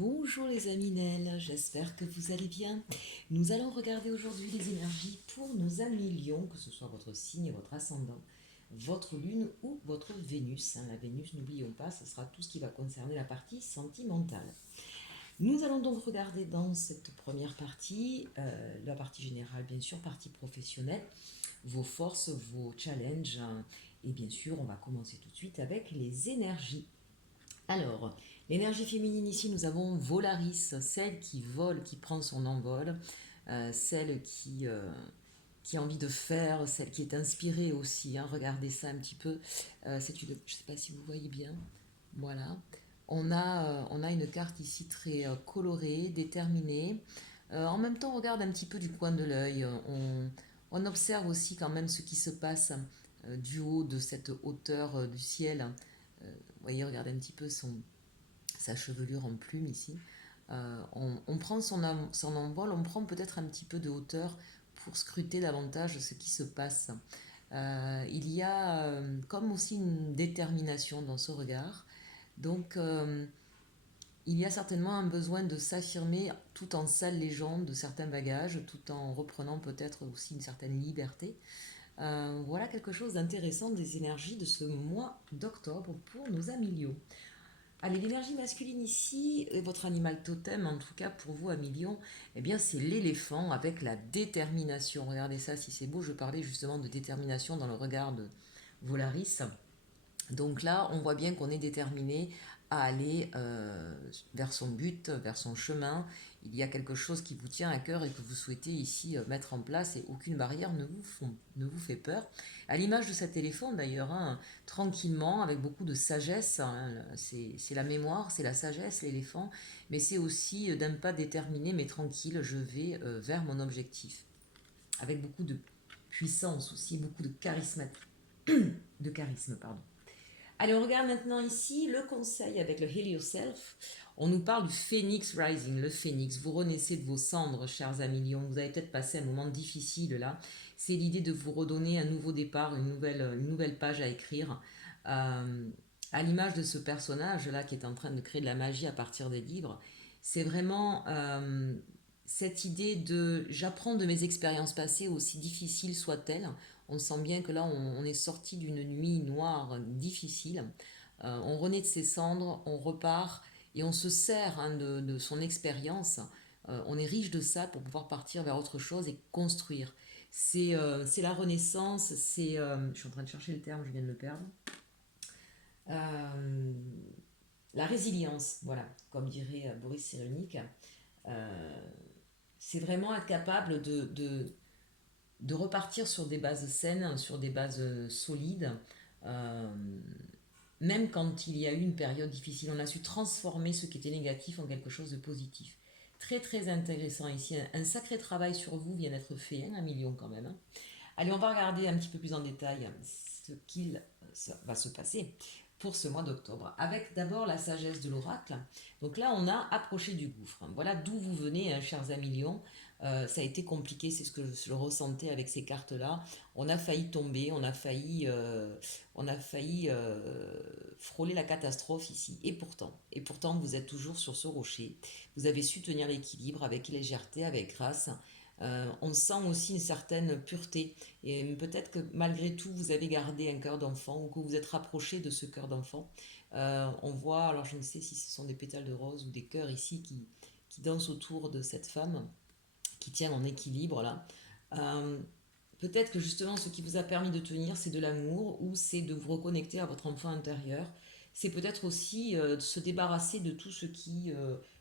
Bonjour les amis Nel, j'espère que vous allez bien. Nous allons regarder aujourd'hui les énergies pour nos amis lions, que ce soit votre signe, votre ascendant, votre lune ou votre Vénus. La Vénus, n'oublions pas, ce sera tout ce qui va concerner la partie sentimentale. Nous allons donc regarder dans cette première partie, la partie générale bien sûr, partie professionnelle, vos forces, vos challenges, et bien sûr on va commencer tout de suite avec les énergies. Alors, l'énergie féminine ici, nous avons Volaris, celle qui vole, qui prend son envol, celle qui a envie de faire, celle qui est inspirée aussi. Regardez ça un petit peu. Je ne sais pas si vous voyez bien. Voilà. On a une carte ici très colorée, déterminée. En même temps, on regarde un petit peu du coin de l'œil. On observe aussi quand même ce qui se passe du haut de cette hauteur du ciel. Vous voyez, regardez un petit peu sa chevelure en plume ici. On prend son envol, on prend peut-être un petit peu de hauteur pour scruter davantage ce qui se passe. Il y a comme aussi une détermination dans ce regard. Donc, il y a certainement un besoin de s'affirmer tout en s'allégeant de certains bagages, tout en reprenant peut-être aussi une certaine liberté. Voilà quelque chose d'intéressant des énergies de ce mois d'octobre pour nos amis Lions. Allez, l'énergie masculine ici, et votre animal totem, en tout cas pour vous, amis Lions, eh bien c'est l'éléphant avec la détermination. Regardez ça, si c'est beau, je parlais justement de détermination dans le regard de Volaris. Donc là, on voit bien qu'on est déterminé à aller vers son but, vers son chemin. Il y a quelque chose qui vous tient à cœur et que vous souhaitez ici mettre en place et aucune barrière ne vous fait peur. À l'image de cet éléphant d'ailleurs, tranquillement, avec beaucoup de sagesse, c'est la mémoire, c'est la sagesse l'éléphant, mais c'est aussi d'un pas déterminé mais tranquille, je vais vers mon objectif. Avec beaucoup de puissance aussi, beaucoup de charisme, pardon. Allez, on regarde maintenant ici le conseil avec le Heal Yourself. On nous parle du Phoenix Rising, le Phoenix. Vous renaissez de vos cendres, chers amis Lions. Vous avez peut-être passé un moment difficile là. C'est l'idée de vous redonner un nouveau départ, une nouvelle page à écrire. À l'image de ce personnage-là qui est en train de créer de la magie à partir des livres, c'est vraiment cette idée de j'apprends de mes expériences passées, aussi difficiles soient-elles. On sent bien que là, on est sorti d'une nuit noire difficile. On renaît de ses cendres, on repart et on se sert de son expérience. On est riche de ça pour pouvoir partir vers autre chose et construire. C'est la renaissance, je suis en train de chercher le terme, je viens de le perdre. Euh, la résilience, voilà, comme dirait Boris Cyrulnik. Euh, c'est vraiment être capable de repartir sur des bases saines, sur des bases solides, euh, même quand il y a eu une période difficile. On a su transformer ce qui était négatif en quelque chose de positif. Très très intéressant ici. Un sacré travail sur vous vient d'être fait, un million quand même. Allez, on va regarder un petit peu plus en détail ce qu'il va se passer pour ce mois d'octobre. Avec d'abord la sagesse de l'oracle. Donc là, on a approché du gouffre. Voilà d'où vous venez, chers amis Lions. Ça a été compliqué, c'est ce que je ressentais avec ces cartes-là. On a failli tomber, on a failli frôler la catastrophe ici. Et pourtant, vous êtes toujours sur ce rocher. Vous avez su tenir l'équilibre avec légèreté, avec grâce. On sent aussi une certaine pureté. Et peut-être que malgré tout, vous avez gardé un cœur d'enfant ou que vous êtes rapproché de ce cœur d'enfant. On voit, alors je ne sais si ce sont des pétales de rose ou des cœurs ici qui dansent autour de cette femme qui tient en équilibre là. Euh, Peut-être que justement ce qui vous a permis de tenir, c'est de l'amour ou c'est de vous reconnecter à votre enfant intérieur. C'est peut-être aussi de se débarrasser de tout ce qui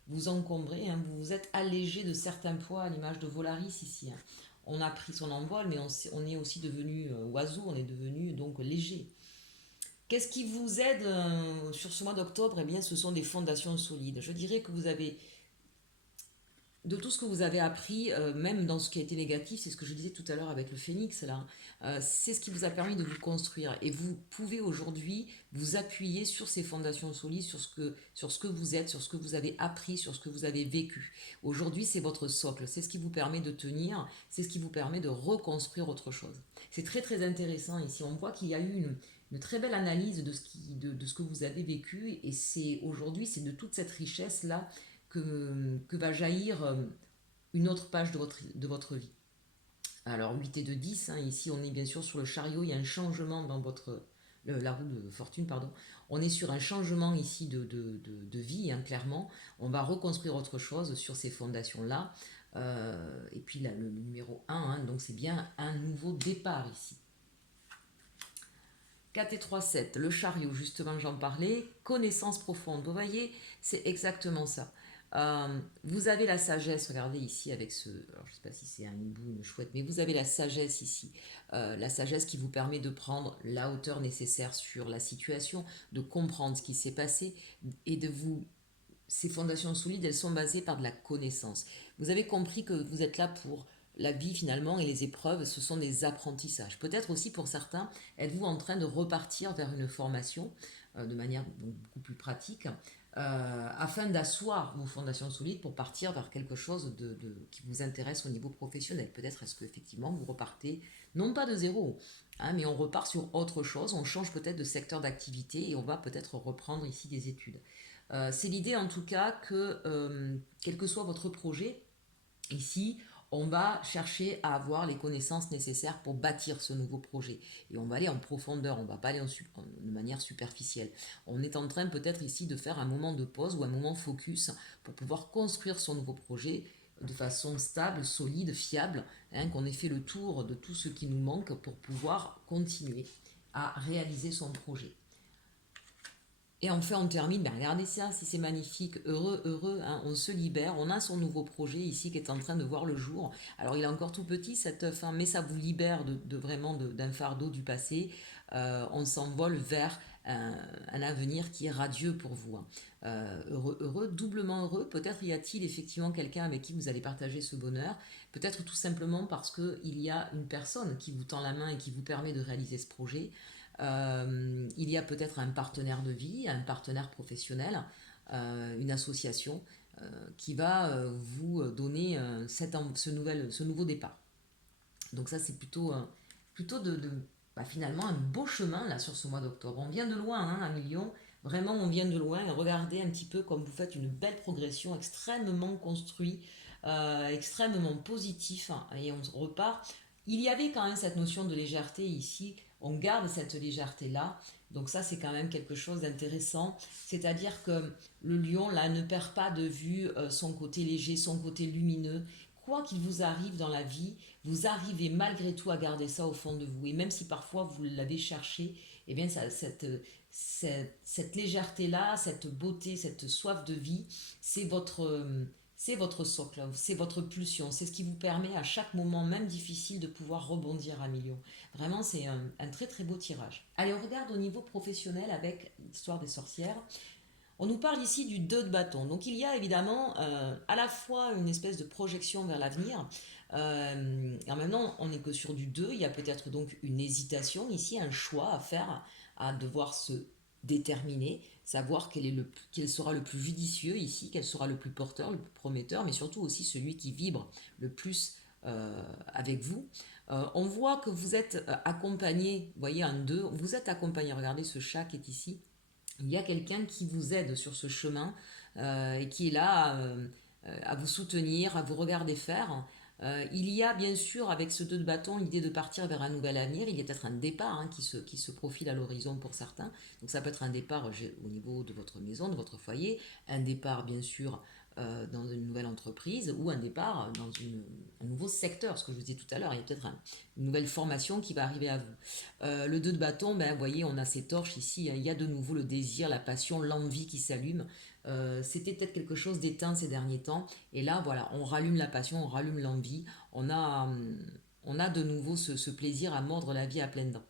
vous encombrait. Vous vous êtes allégé de certains poids à l'image de Volaris ici. On a pris son envol, mais on est aussi devenu oiseau, on est devenu donc léger. Qu'est-ce qui vous aide sur ce mois d'octobre? Eh bien, ce sont des fondations solides. Je dirais que vous avez de tout ce que vous avez appris, même dans ce qui a été négatif, c'est ce que je disais tout à l'heure avec le phénix, là, c'est ce qui vous a permis de vous construire. Et vous pouvez aujourd'hui vous appuyer sur ces fondations solides, sur ce que vous êtes, sur ce que vous avez appris, sur ce que vous avez vécu. Aujourd'hui, c'est votre socle, c'est ce qui vous permet de tenir, c'est ce qui vous permet de reconstruire autre chose. C'est très très intéressant ici. On voit qu'il y a eu une très belle analyse de ce que vous avez vécu et c'est aujourd'hui, c'est de toute cette richesse-là que va jaillir une autre page de votre vie. Alors 8 et de 10, hein, ici on est bien sûr sur le chariot, il y a un changement dans la roue de fortune, pardon. On est sur un changement ici de vie, hein, clairement. On va reconstruire autre chose sur ces fondations-là. Et puis là, le numéro 1, hein, donc c'est bien un nouveau départ ici. 4 et 3, 7, le chariot, justement j'en parlais, connaissance profonde, vous voyez, c'est exactement ça. Vous avez la sagesse, regardez ici avec ce, alors je ne sais pas si c'est un hibou ou une chouette, mais vous avez la sagesse ici, la sagesse qui vous permet de prendre la hauteur nécessaire sur la situation, de comprendre ce qui s'est passé et de vous... Ces fondations solides, elles sont basées par de la connaissance. Vous avez compris que vous êtes là pour la vie finalement et les épreuves, ce sont des apprentissages. Peut-être aussi pour certains, êtes-vous en train de repartir vers une formation de manière beaucoup plus pratique afin d'asseoir vos fondations solides pour partir vers quelque chose qui vous intéresse au niveau professionnel. Peut-être est-ce qu'effectivement vous repartez, non pas de zéro, hein, mais on repart sur autre chose, on change peut-être de secteur d'activité et on va peut-être reprendre ici des études. C'est l'idée en tout cas que, quel que soit votre projet, ici, on va chercher à avoir les connaissances nécessaires pour bâtir ce nouveau projet. Et on va aller en profondeur, on ne va pas aller de manière superficielle. On est en train peut-être ici de faire un moment de pause ou un moment focus pour pouvoir construire son nouveau projet de façon stable, solide, fiable, hein, qu'on ait fait le tour de tout ce qui nous manque pour pouvoir continuer à réaliser son projet. Et enfin, on termine, ben regardez ça, si c'est magnifique, heureux, heureux, hein, on se libère, on a son nouveau projet ici qui est en train de voir le jour. Alors il est encore tout petit cet œuf, hein, mais ça vous libère vraiment d'un fardeau du passé. On s'envole vers un avenir qui est radieux pour vous. Hein. Heureux, heureux, doublement heureux. Peut-être y a-t-il effectivement quelqu'un avec qui vous allez partager ce bonheur. Peut-être tout simplement parce qu'il y a une personne qui vous tend la main et qui vous permet de réaliser ce projet. Il y a peut-être un partenaire de vie, un partenaire professionnel, une association qui va vous donner ce nouveau départ. Donc ça c'est plutôt finalement un beau chemin là sur ce mois d'octobre. On vient de loin, hein, un million. Vraiment, on vient de loin. Et regardez un petit peu comme vous faites une belle progression, extrêmement construite, extrêmement positif. Hein, et on repart. Il y avait quand même cette notion de légèreté ici. On garde cette légèreté-là. Donc ça, c'est quand même quelque chose d'intéressant. C'est-à-dire que le lion, là, ne perd pas de vue son côté léger, son côté lumineux. Quoi qu'il vous arrive dans la vie, vous arrivez malgré tout à garder ça au fond de vous. Et même si parfois vous l'avez cherché, eh bien cette légèreté-là, cette beauté, cette soif de vie, c'est votre socle, c'est votre pulsion, c'est ce qui vous permet à chaque moment, même difficile, de pouvoir rebondir à millions. Vraiment, c'est un très très beau tirage. Allez, on regarde au niveau professionnel avec l'histoire des sorcières. On nous parle ici du 2 de bâton. Donc il y a évidemment à la fois une espèce de projection vers l'avenir. Et en même temps, on n'est que sur du 2. Il y a peut-être donc une hésitation ici, un choix à faire, à devoir se déterminer, savoir quel sera le plus judicieux ici, quel sera le plus porteur, le plus prometteur, mais surtout aussi celui qui vibre le plus avec vous. On voit que vous êtes accompagné, vous voyez un 2, vous êtes accompagné, regardez ce chat qui est ici. Il y a quelqu'un qui vous aide sur ce chemin et qui est là à vous soutenir, à vous regarder faire. Il y a bien sûr avec ce 2 de bâton l'idée de partir vers un nouvel avenir. Il y a peut-être un départ hein, qui se profile à l'horizon pour certains. Donc ça peut être un départ au niveau de votre maison, de votre foyer, un départ bien sûr dans une nouvelle entreprise ou un départ dans un nouveau secteur, ce que je vous disais tout à l'heure. Il y a peut-être une nouvelle formation qui va arriver à vous. Le 2 de bâton, ben, vous voyez, on a ces torches ici. Hein, il y a de nouveau le désir, la passion, l'envie qui s'allume. C'était peut-être quelque chose d'éteint ces derniers temps. Et là, voilà, on rallume la passion, on rallume l'envie. On a de nouveau ce plaisir à mordre la vie à pleines dents.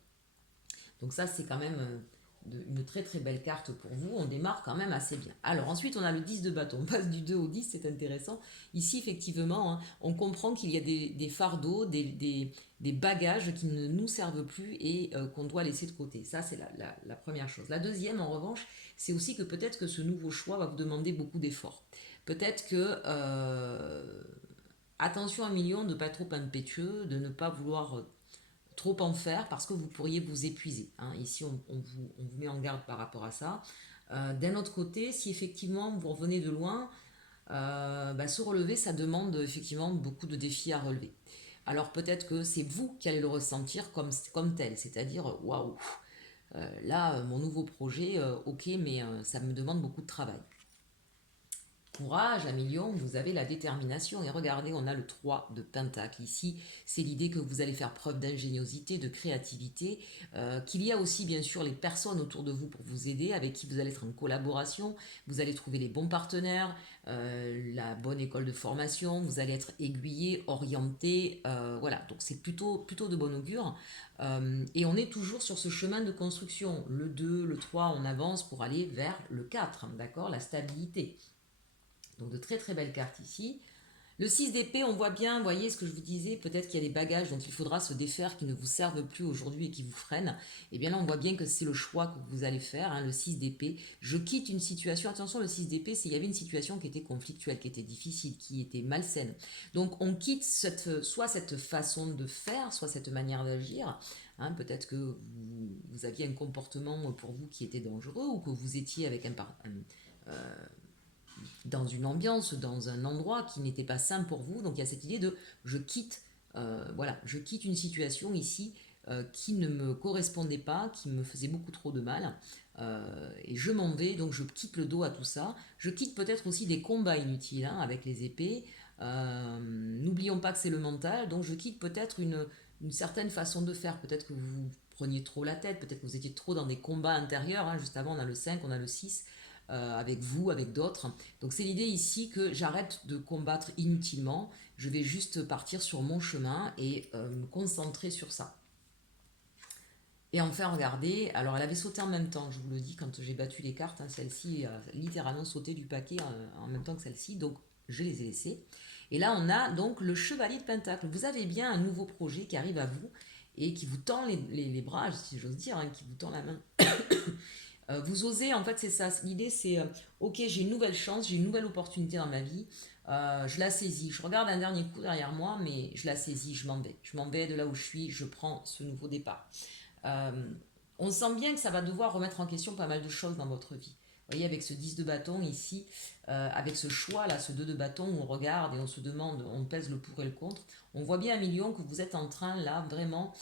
Donc ça, c'est quand même une très très belle carte pour vous. On démarre quand même assez bien. Alors ensuite, on a le 10 de bâton. On passe du 2 au 10, c'est intéressant. Ici, effectivement, hein, on comprend qu'il y a des fardeaux, des bagages qui ne nous servent plus et qu'on doit laisser de côté. Ça, c'est la première chose. La deuxième, en revanche, c'est aussi que peut-être que ce nouveau choix va vous demander beaucoup d'efforts. Peut-être que... attention à million de ne pas être trop impétueux, de ne pas vouloir trop en faire parce que vous pourriez vous épuiser. Hein. Ici, on vous met en garde par rapport à ça. D'un autre côté, si effectivement vous revenez de loin, se relever, ça demande effectivement beaucoup de défis à relever. Alors peut-être que c'est vous qui allez le ressentir comme tel, c'est-à-dire waouh, là mon nouveau projet, ok, mais ça me demande beaucoup de travail. Courage, à million, vous avez la détermination. Et regardez, on a le 3 de Pentacle ici. C'est l'idée que vous allez faire preuve d'ingéniosité, de créativité, qu'il y a aussi bien sûr les personnes autour de vous pour vous aider, avec qui vous allez être en collaboration. Vous allez trouver les bons partenaires, la bonne école de formation, vous allez être aiguillé, orienté. Voilà, donc c'est plutôt de bon augure. Et on est toujours sur ce chemin de construction. Le 2, le 3, on avance pour aller vers le 4, d'accord, la stabilité. Donc de très très belles cartes ici. Le 6 d'épée, on voit bien, vous voyez ce que je vous disais, peut-être qu'il y a des bagages dont il faudra se défaire qui ne vous servent plus aujourd'hui et qui vous freinent. Et bien là, on voit bien que c'est le choix que vous allez faire, hein, le 6 d'épée. Je quitte une situation, attention, le 6 d'épée, c'est il y avait une situation qui était conflictuelle, qui était difficile, qui était malsaine. Donc on quitte soit cette façon de faire, soit cette manière d'agir. Hein, peut-être que vous aviez un comportement pour vous qui était dangereux ou que vous étiez avec dans une ambiance, dans un endroit qui n'était pas sain pour vous. Donc il y a cette idée de je quitte, je quitte une situation ici qui ne me correspondait pas, qui me faisait beaucoup trop de mal. Et je m'en vais, donc je quitte le dos à tout ça. Je quitte peut-être aussi des combats inutiles hein, avec les épées. N'oublions pas que c'est le mental, donc je quitte peut-être une certaine façon de faire. Peut-être que vous preniez trop la tête, peut-être que vous étiez trop dans des combats intérieurs. Hein. Juste avant, on a le 5, on a le 6 avec vous, avec d'autres. Donc c'est l'idée ici que j'arrête de combattre inutilement, je vais juste partir sur mon chemin et me concentrer sur ça. Et enfin, regardez, alors elle avait sauté en même temps, je vous le dis, quand j'ai battu les cartes, hein, celle-ci a littéralement sauté du paquet en même temps que celle-ci, donc je les ai laissées. Et là, on a donc le chevalier de Pentacle. Vous avez bien un nouveau projet qui arrive à vous et qui vous tend les bras, si j'ose dire, hein, qui vous tend la main. Vous osez, en fait, c'est ça. L'idée, c'est ok, j'ai une nouvelle chance, j'ai une nouvelle opportunité dans ma vie. Je la saisis. Je regarde un dernier coup derrière moi, mais je la saisis, je m'en vais. Je m'en vais de là où je suis, je prends ce nouveau départ. Euh, on sent bien que ça va devoir remettre en question pas mal de choses dans votre vie. Vous voyez, avec ce 10 de bâton ici, avec ce choix là, ce 2 de bâton où on regarde et on se demande, on pèse le pour et le contre, on voit bien à million que vous êtes en train là vraiment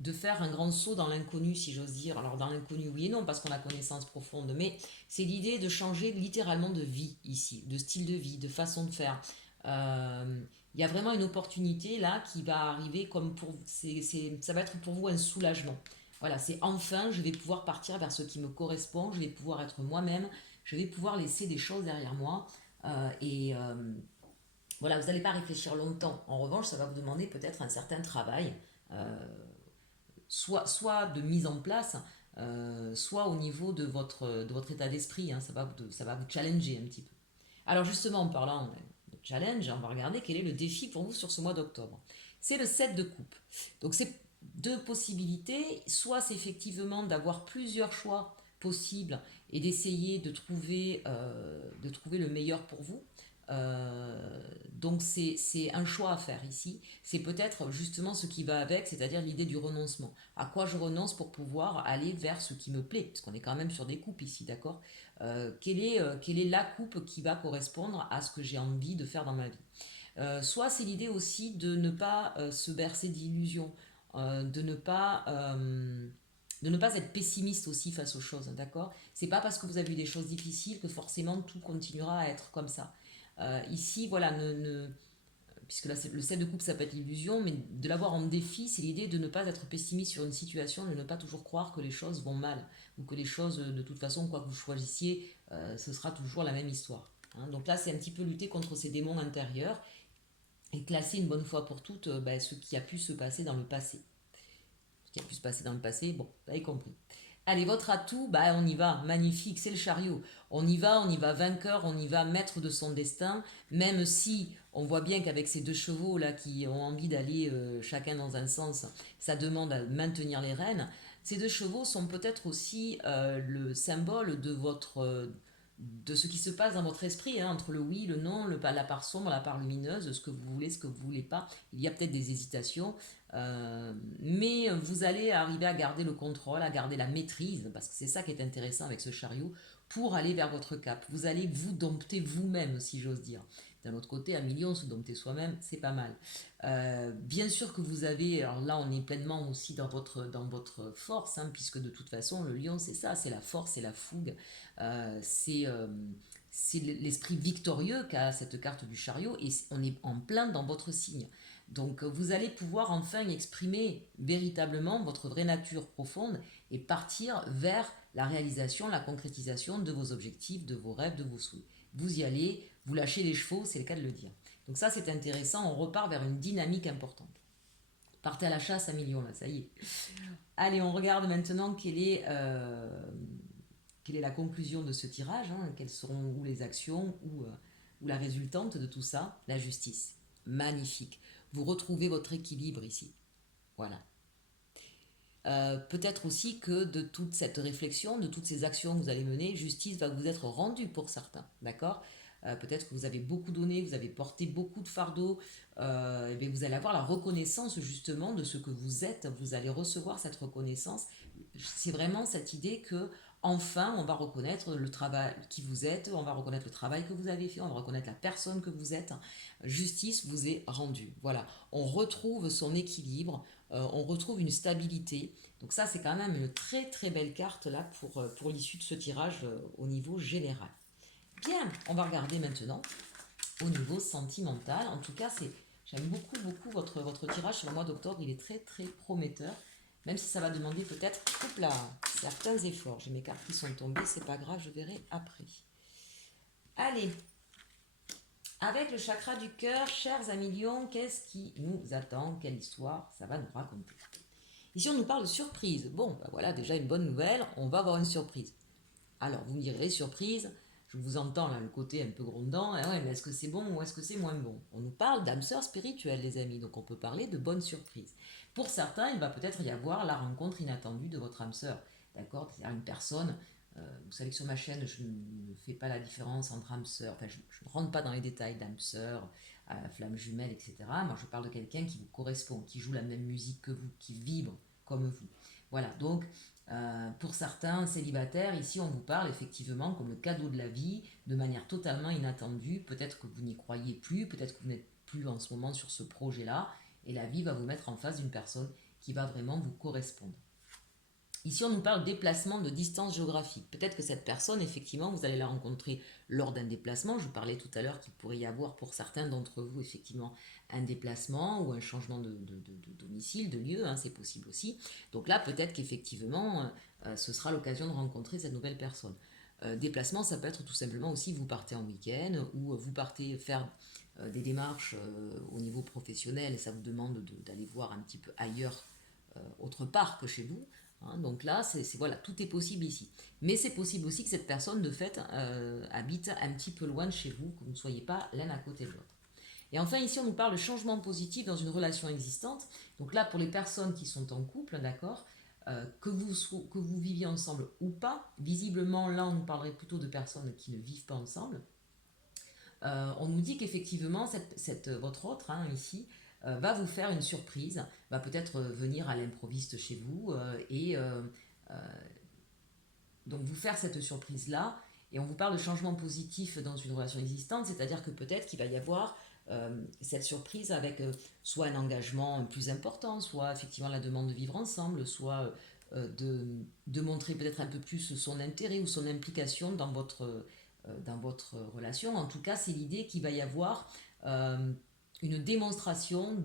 de faire un grand saut dans l'inconnu, si j'ose dire. Alors dans l'inconnu, oui et non, parce qu'on a connaissance profonde, mais c'est l'idée de changer littéralement de vie ici, de style de vie, de façon de faire. Il y a vraiment une opportunité là qui va arriver comme pour... ça va être pour vous un soulagement. Voilà, c'est enfin, je vais pouvoir partir vers ce qui me correspond, je vais pouvoir être moi-même, je vais pouvoir laisser des choses derrière moi. Voilà, vous n'allez pas réfléchir longtemps. En revanche, ça va vous demander peut-être un certain travail. Euh, soit de mise en place, soit au niveau de votre état d'esprit. Hein, ça va vous challenger un petit peu. Alors justement, en parlant de challenge, on va regarder quel est le défi pour vous sur ce mois d'octobre. C'est le 7 de coupe. Donc c'est deux possibilités. Soit c'est effectivement d'avoir plusieurs choix possibles et d'essayer de trouver le meilleur pour vous. Donc c'est un choix à faire ici. C'est peut-être justement ce qui va avec, c'est-à-dire l'idée du renoncement. À quoi je renonce pour pouvoir aller vers ce qui me plaît, parce qu'on est quand même sur des coupes ici, d'accord. Quelle est la coupe qui va correspondre à ce que j'ai envie de faire dans ma vie. Soit c'est l'idée aussi de ne pas se bercer d'illusions, de ne pas être pessimiste aussi face aux choses, d'accord. C'est pas parce que vous avez eu des choses difficiles que forcément tout continuera à être comme ça. Ici, voilà, puisque là, le 7 de coupe, ça peut être l'illusion, mais de l'avoir en défi, c'est l'idée de ne pas être pessimiste sur une situation, de ne pas toujours croire que les choses vont mal, ou que les choses, de toute façon, quoi que vous choisissiez, ce sera toujours la même histoire. Hein. Donc là, c'est un petit peu lutter contre ces démons intérieurs et classer une bonne fois pour toutes ce qui a pu se passer dans le passé. Ce qui a pu se passer dans le passé, bon, vous avez compris. Allez, votre atout, on y va, magnifique, c'est le chariot. On y va vainqueur, on y va maître de son destin, même si on voit bien qu'avec ces deux chevaux là qui ont envie d'aller chacun dans un sens, ça demande à maintenir les rênes. Ces deux chevaux sont peut-être aussi le symbole de ce qui se passe dans votre esprit, hein, entre le oui, le non, la part sombre, la part lumineuse, ce que vous voulez, ce que vous ne voulez pas. Il y a peut-être des hésitations, mais vous allez arriver à garder le contrôle, à garder la maîtrise, parce que c'est ça qui est intéressant avec ce chariot, pour aller vers votre cap. Vous allez vous dompter vous-même, si j'ose dire. D'un autre côté, 1 million, se dompter soi-même, c'est pas mal. Bien sûr que vous avez, alors là on est pleinement aussi dans votre force, hein, puisque de toute façon le lion c'est ça, c'est la force, c'est la fougue, c'est l'esprit victorieux qu'a cette carte du chariot, et on est en plein dans votre signe. Donc vous allez pouvoir enfin exprimer véritablement votre vraie nature profonde et partir vers la réalisation, la concrétisation de vos objectifs, de vos rêves, de vos souhaits. Vous y allez, vous lâchez les chevaux, c'est le cas de le dire. Donc ça c'est intéressant, on repart vers une dynamique importante. Partez à la chasse 1 million là, ça y est. Allez, on regarde maintenant quelle est la conclusion de ce tirage, hein, quelles seront ou les actions ou la résultante de tout ça, la justice. Magnifique. Vous retrouvez votre équilibre ici. Voilà. Peut-être aussi que de toute cette réflexion, de toutes ces actions que vous allez mener, justice va vous être rendue pour certains, d'accord. Peut-être que vous avez beaucoup donné, vous avez porté beaucoup de fardeaux, et bien vous allez avoir la reconnaissance justement de ce que vous êtes, vous allez recevoir cette reconnaissance. C'est vraiment cette idée que enfin on va reconnaître le travail qui vous êtes, on va reconnaître le travail que vous avez fait, on va reconnaître la personne que vous êtes. Justice vous est rendue. Voilà, on retrouve son équilibre, on retrouve une stabilité. Donc ça, c'est quand même une très très belle carte là pour l'issue de ce tirage au niveau général. Bien, on va regarder maintenant au niveau sentimental. En tout cas, j'aime beaucoup beaucoup votre tirage sur le mois d'octobre. Il est très très prometteur, même si ça va demander peut-être certains efforts. J'ai mes cartes qui sont tombées, c'est pas grave, je verrai après. Allez, avec le chakra du cœur, chers 1 million, qu'est-ce qui nous attend? Quelle histoire ça va nous raconter? Ici, on nous parle de surprise. Bon, ben voilà, déjà une bonne nouvelle, on va avoir une surprise. Alors, vous me direz, surprise, je vous entends là, le côté un peu grondant, ouais, mais est-ce que c'est bon ou est-ce que c'est moins bon? On nous parle d'âme sœur spirituelle, les amis, donc on peut parler de bonnes surprises. Pour certains, il va peut-être y avoir la rencontre inattendue de votre âme sœur, d'accord? C'est-à-dire une personne, vous savez que sur ma chaîne, je ne fais pas la différence entre âme sœur, enfin, je ne rentre pas dans les détails d'âme sœur, flamme jumelle, etc. Moi, je parle de quelqu'un qui vous correspond, qui joue la même musique que vous, qui vibre comme vous. Voilà, donc pour certains célibataires, ici on vous parle effectivement comme le cadeau de la vie, de manière totalement inattendue. Peut-être que vous n'y croyez plus, peut-être que vous n'êtes plus en ce moment sur ce projet-là, et la vie va vous mettre en face d'une personne qui va vraiment vous correspondre. Ici, on nous parle de déplacement de distance géographique. Peut-être que cette personne, effectivement, vous allez la rencontrer lors d'un déplacement. Je parlais tout à l'heure qu'il pourrait y avoir pour certains d'entre vous, effectivement, un déplacement ou un changement de domicile, de lieu, hein, c'est possible aussi. Donc là, peut-être qu'effectivement, ce sera l'occasion de rencontrer cette nouvelle personne. Déplacement, ça peut être tout simplement aussi, vous partez en week-end ou vous partez faire des démarches au niveau professionnel et ça vous demande d'aller voir un petit peu ailleurs, autre part que chez vous. Hein, donc là, voilà, tout est possible ici. Mais c'est possible aussi que cette personne, de fait, habite un petit peu loin de chez vous, que vous ne soyez pas l'un à côté de l'autre. Et enfin, ici, on nous parle de changement positif dans une relation existante. Donc là, pour les personnes qui sont en couple, d'accord, que vous viviez ensemble ou pas, visiblement, là, on nous parlerait plutôt de personnes qui ne vivent pas ensemble. On nous dit qu'effectivement, votre autre, hein, ici, va vous faire une surprise, va peut-être venir à l'improviste chez vous et donc vous faire cette surprise-là. Et on vous parle de changement positif dans une relation existante, c'est-à-dire que peut-être qu'il va y avoir cette surprise avec soit un engagement plus important, soit effectivement la demande de vivre ensemble, soit de montrer peut-être un peu plus son intérêt ou son implication dans votre relation. En tout cas, c'est l'idée qu'il va y avoir une démonstration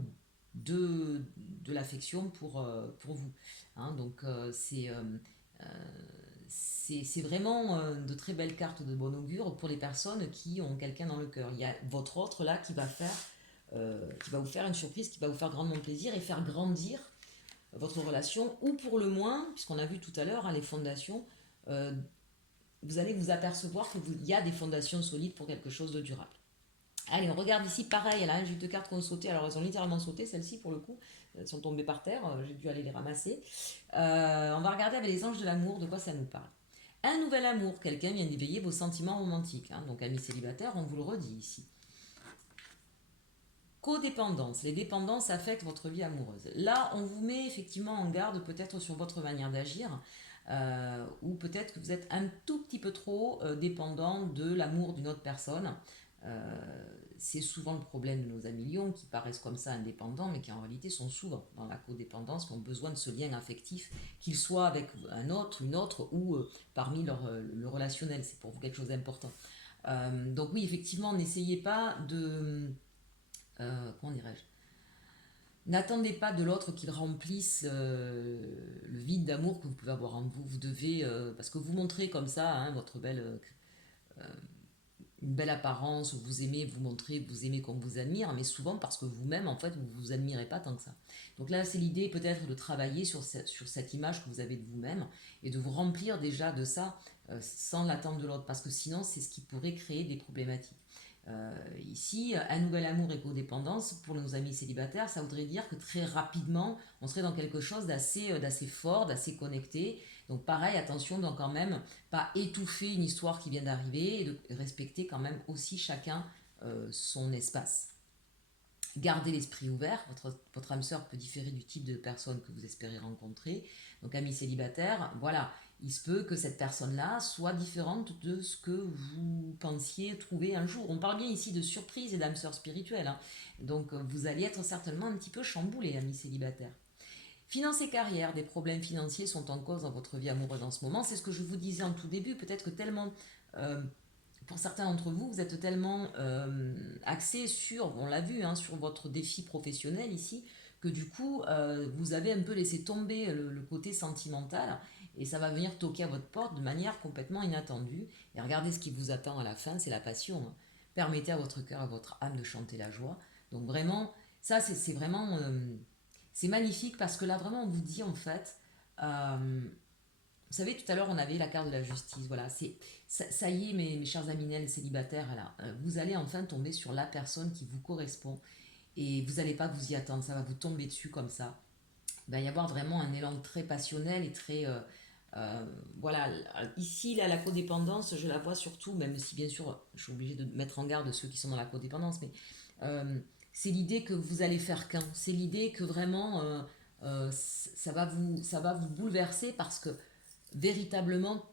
de l'affection pour vous. Hein, donc c'est vraiment de très belles cartes de bon augure pour les personnes qui ont quelqu'un dans le cœur. Il y a votre autre là qui va vous faire une surprise, qui va vous faire grandement plaisir et faire grandir votre relation, ou pour le moins, puisqu'on a vu tout à l'heure, hein, les fondations, vous allez vous apercevoir qu'il y a des fondations solides pour quelque chose de durable. Allez, on regarde ici, pareil, elle a juste 2 cartes qui ont sauté, alors elles ont littéralement sauté, celles-ci pour le coup, elles sont tombées par terre, j'ai dû aller les ramasser. On va regarder avec les anges de l'amour de quoi ça nous parle. Un nouvel amour, quelqu'un vient d'éveiller vos sentiments romantiques, hein, donc amis célibataires, on vous le redit ici. Codépendance, les dépendances affectent votre vie amoureuse. Là, on vous met effectivement en garde peut-être sur votre manière d'agir. ou peut-être que vous êtes un tout petit peu trop dépendant de l'amour d'une autre personne. C'est souvent le problème de nos amis lions qui paraissent comme ça indépendants, mais qui en réalité sont souvent dans la codépendance, qui ont besoin de ce lien affectif, qu'il soit avec un autre, une autre, ou parmi le relationnel. C'est pour vous quelque chose d'important. Donc oui, effectivement, n'essayez pas de... comment dirais-je, n'attendez pas de l'autre qu'il remplisse le vide d'amour que vous pouvez avoir en vous. Vous devez, parce que vous montrez comme ça hein, votre belle, une belle apparence, vous aimez vous montrer, vous aimez qu'on vous admire, mais souvent parce que vous-même, en fait, vous ne vous admirez pas tant que ça. Donc là, c'est l'idée peut-être de travailler sur cette image que vous avez de vous-même et de vous remplir déjà de ça sans l'attendre de l'autre, parce que sinon, c'est ce qui pourrait créer des problématiques. Ici, un nouvel amour et codépendance, pour nos amis célibataires, ça voudrait dire que très rapidement, on serait dans quelque chose d'assez fort, d'assez connecté. Donc pareil, attention de quand même pas étouffer une histoire qui vient d'arriver et de respecter quand même aussi chacun son espace. Gardez l'esprit ouvert, votre âme sœur peut différer du type de personne que vous espérez rencontrer. Donc amis célibataires, voilà, il se peut que cette personne-là soit différente de ce que vous pensiez trouver un jour. On parle bien ici de surprise et d'âme sœur spirituelle. Hein. Donc vous allez être certainement un petit peu chamboulé, amis célibataires. Finances et carrière, des problèmes financiers sont en cause dans votre vie amoureuse en ce moment. C'est ce que je vous disais en tout début. Peut-être que tellement, pour certains d'entre vous, vous êtes tellement axé sur, on l'a vu, hein, sur votre défi professionnel ici, que du coup, vous avez un peu laissé tomber le côté sentimental et ça va venir toquer à votre porte de manière complètement inattendue. Et regardez ce qui vous attend à la fin, c'est la passion. Hein. Permettez à votre cœur, à votre âme de chanter la joie. Donc vraiment, ça c'est vraiment... c'est magnifique parce que là, vraiment, on vous dit en fait, vous savez, tout à l'heure, on avait la carte de la justice. Voilà, ça y est, mes chers aminels célibataires, là, vous allez enfin tomber sur la personne qui vous correspond et vous n'allez pas vous y attendre. Ça va vous tomber dessus comme ça. Il va y avoir vraiment un élan très passionnel et très. Voilà, ici, là, la codépendance, je la vois surtout, même si bien sûr, je suis obligée de mettre en garde ceux qui sont dans la codépendance, mais c'est l'idée que vous allez faire qu'un. C'est l'idée que vraiment, ça va vous bouleverser parce que véritablement,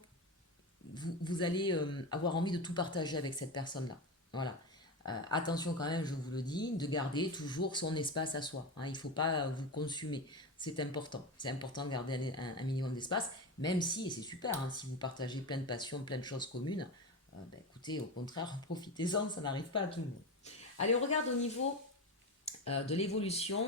vous allez avoir envie de tout partager avec cette personne-là. Voilà. Attention quand même, je vous le dis, de garder toujours son espace à soi. Hein. Il ne faut pas vous consumer. C'est important. C'est important de garder un minimum d'espace, même si, et c'est super, hein, si vous partagez plein de passions, plein de choses communes, ben, écoutez, au contraire, profitez-en, ça n'arrive pas à tout le monde. Allez, on regarde au niveau de l'évolution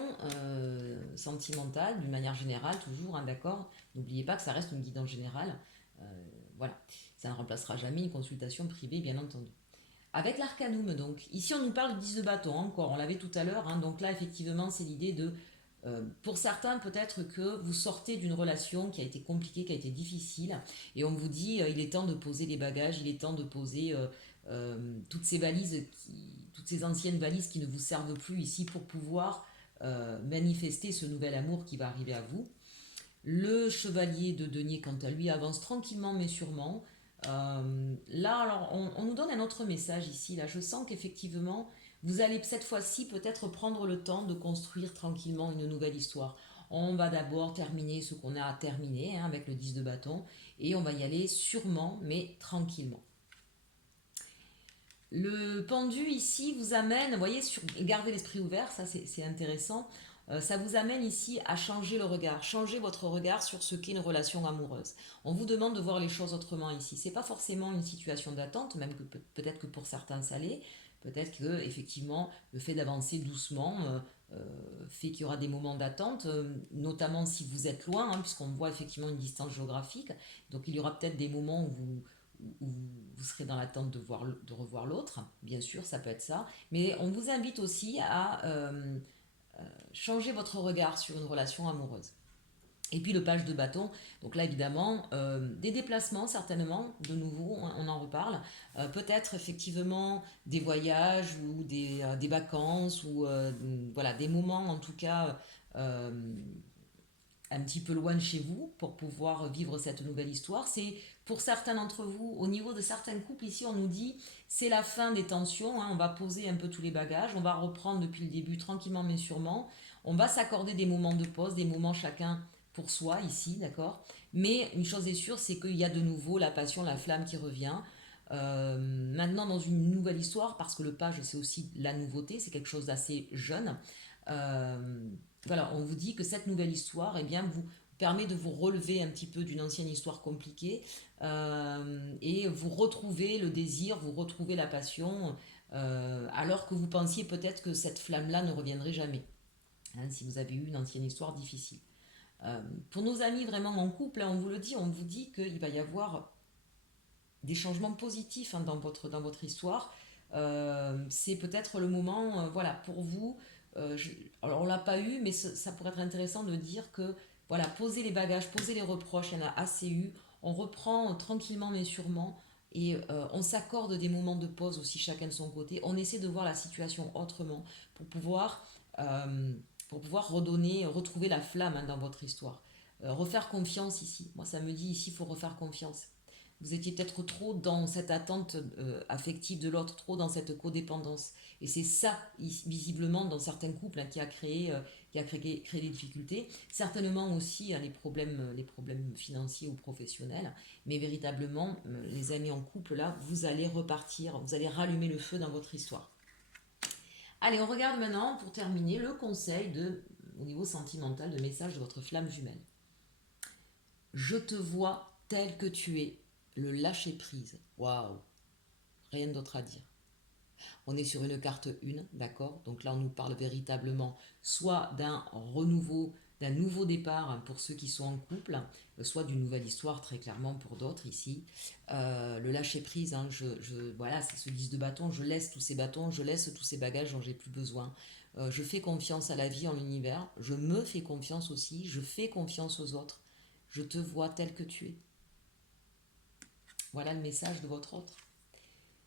sentimentale, d'une manière générale, toujours, hein, d'accord. N'oubliez pas que ça reste une guidance générale. Euh, voilà, ça ne remplacera jamais une consultation privée, bien entendu. Avec l'arcanum, donc, ici on nous parle de 10 de bâton, encore, on l'avait tout à l'heure, hein, donc là effectivement c'est l'idée de, pour certains peut-être que vous sortez d'une relation qui a été compliquée, qui a été difficile, et on vous dit il est temps de poser les bagages, il est temps de poser toutes ces valises, toutes ces anciennes valises qui ne vous servent plus ici pour pouvoir manifester ce nouvel amour qui va arriver à vous. Le chevalier de denier, quant à lui, avance tranquillement mais sûrement. Là, alors, on nous donne un autre message ici. Là, je sens qu'effectivement, vous allez cette fois-ci peut-être prendre le temps de construire tranquillement une nouvelle histoire. On va d'abord terminer ce qu'on a à terminer hein, avec le 10 de bâton et on va y aller sûrement mais tranquillement. Le pendu ici vous amène, vous voyez, gardez l'esprit ouvert, ça c'est intéressant. Ça vous amène ici à changer le regard, changer votre regard sur ce qu'est une relation amoureuse. On vous demande de voir les choses autrement ici. C'est pas forcément une situation d'attente, même que peut-être que pour certains ça l'est. Peut-être que effectivement le fait d'avancer doucement fait qu'il y aura des moments d'attente, notamment si vous êtes loin, hein, puisqu'on voit effectivement une distance géographique. Donc il y aura peut-être des moments où vous serez dans l'attente de revoir l'autre, bien sûr, ça peut être ça, mais on vous invite aussi à changer votre regard sur une relation amoureuse. Et puis le page de bâton, donc là évidemment, des déplacements certainement, de nouveau, on en reparle, peut-être effectivement des voyages ou des vacances, ou voilà, des moments en tout cas un petit peu loin de chez vous pour pouvoir vivre cette nouvelle histoire. C'est pour certains d'entre vous, au niveau de certains couples, ici on nous dit c'est la fin des tensions, hein, on va poser un peu tous les bagages, on va reprendre depuis le début tranquillement mais sûrement, on va s'accorder des moments de pause, des moments chacun pour soi ici, d'accord. Mais une chose est sûre, c'est qu'il y a de nouveau la passion, la flamme qui revient. Maintenant, dans une nouvelle histoire, parce que le page, c'est aussi la nouveauté, c'est quelque chose d'assez jeune. Euh, voilà, on vous dit que cette nouvelle histoire, eh bien, vous permet de vous relever un petit peu d'une ancienne histoire compliquée et vous retrouvez le désir, vous retrouvez la passion, alors que vous pensiez peut-être que cette flamme-là ne reviendrait jamais, hein, si vous avez eu une ancienne histoire difficile. Euh, pour nos amis vraiment en couple, hein, on vous dit qu'il va y avoir des changements positifs, hein, dans votre histoire. C'est peut-être le moment, voilà, pour vous. Alors on l'a pas eu, mais ça pourrait être intéressant de dire que, voilà, poser les bagages, poser les reproches, il y en a assez eu. On reprend tranquillement mais sûrement. Et on s'accorde des moments de pause aussi, chacun de son côté. On essaie de voir la situation autrement pour pouvoir, euh, redonner, retrouver la flamme, hein, dans votre histoire. Refaire confiance ici. Moi, ça me dit ici, il faut refaire confiance. Vous étiez peut-être trop dans cette attente affective de l'autre, trop dans cette codépendance. Et c'est ça, visiblement, dans certains couples, hein, créé des difficultés. Certainement aussi, hein, les problèmes financiers ou professionnels. Mais véritablement, les amis en couple, là, vous allez repartir, vous allez rallumer le feu dans votre histoire. Allez, on regarde maintenant, pour terminer, le conseil au niveau sentimental de message de votre flamme jumelle. Je te vois tel que tu es, le lâcher prise. Waouh, rien d'autre à dire. On est sur une carte 1, d'accord? Donc là, on nous parle véritablement soit d'un renouveau, d'un nouveau départ, hein, pour ceux qui sont en couple, soit d'une nouvelle histoire, très clairement, pour d'autres ici. Le lâcher prise, hein, voilà, c'est ce 10 de bâton. Je laisse tous ces bâtons, je laisse tous ces bagages dont j'ai plus besoin. Je fais confiance à la vie, en l'univers. Je me fais confiance aussi. Je fais confiance aux autres. Je te vois tel que tu es. Voilà le message de votre autre.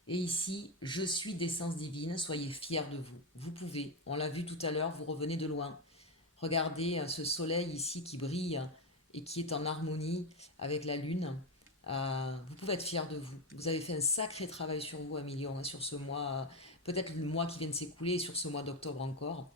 Et ici, je suis d'essence divine, soyez fiers de vous. Vous pouvez, on l'a vu tout à l'heure, vous revenez de loin. Regardez ce soleil ici qui brille et qui est en harmonie avec la lune. Vous pouvez être fiers de vous. Vous avez fait un sacré travail sur vous, Emilien, hein, sur ce mois, peut-être le mois qui vient de s'écouler, et sur ce mois d'octobre encore.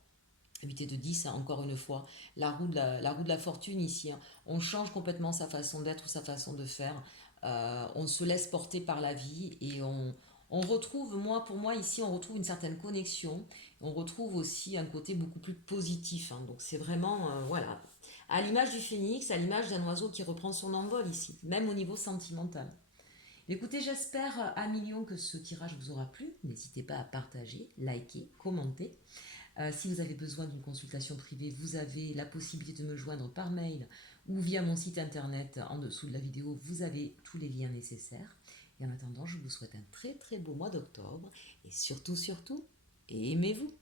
8 et de 10, hein, encore une fois, la roue de la fortune ici, hein. On change complètement sa façon d'être ou sa façon de faire. On se laisse porter par la vie et on retrouve, pour moi ici, on retrouve une certaine connexion. On retrouve aussi un côté beaucoup plus positif, hein. Donc c'est vraiment, voilà, à l'image du phénix, à l'image d'un oiseau qui reprend son envol ici, même au niveau sentimental. Écoutez, j'espère à millions que ce tirage vous aura plu. N'hésitez pas à partager, liker, commenter. Si vous avez besoin d'une consultation privée, vous avez la possibilité de me joindre par mail ou via mon site internet en dessous de la vidéo. Vous avez tous les liens nécessaires. Et en attendant, je vous souhaite un très très beau mois d'octobre. Et surtout, surtout, aimez-vous.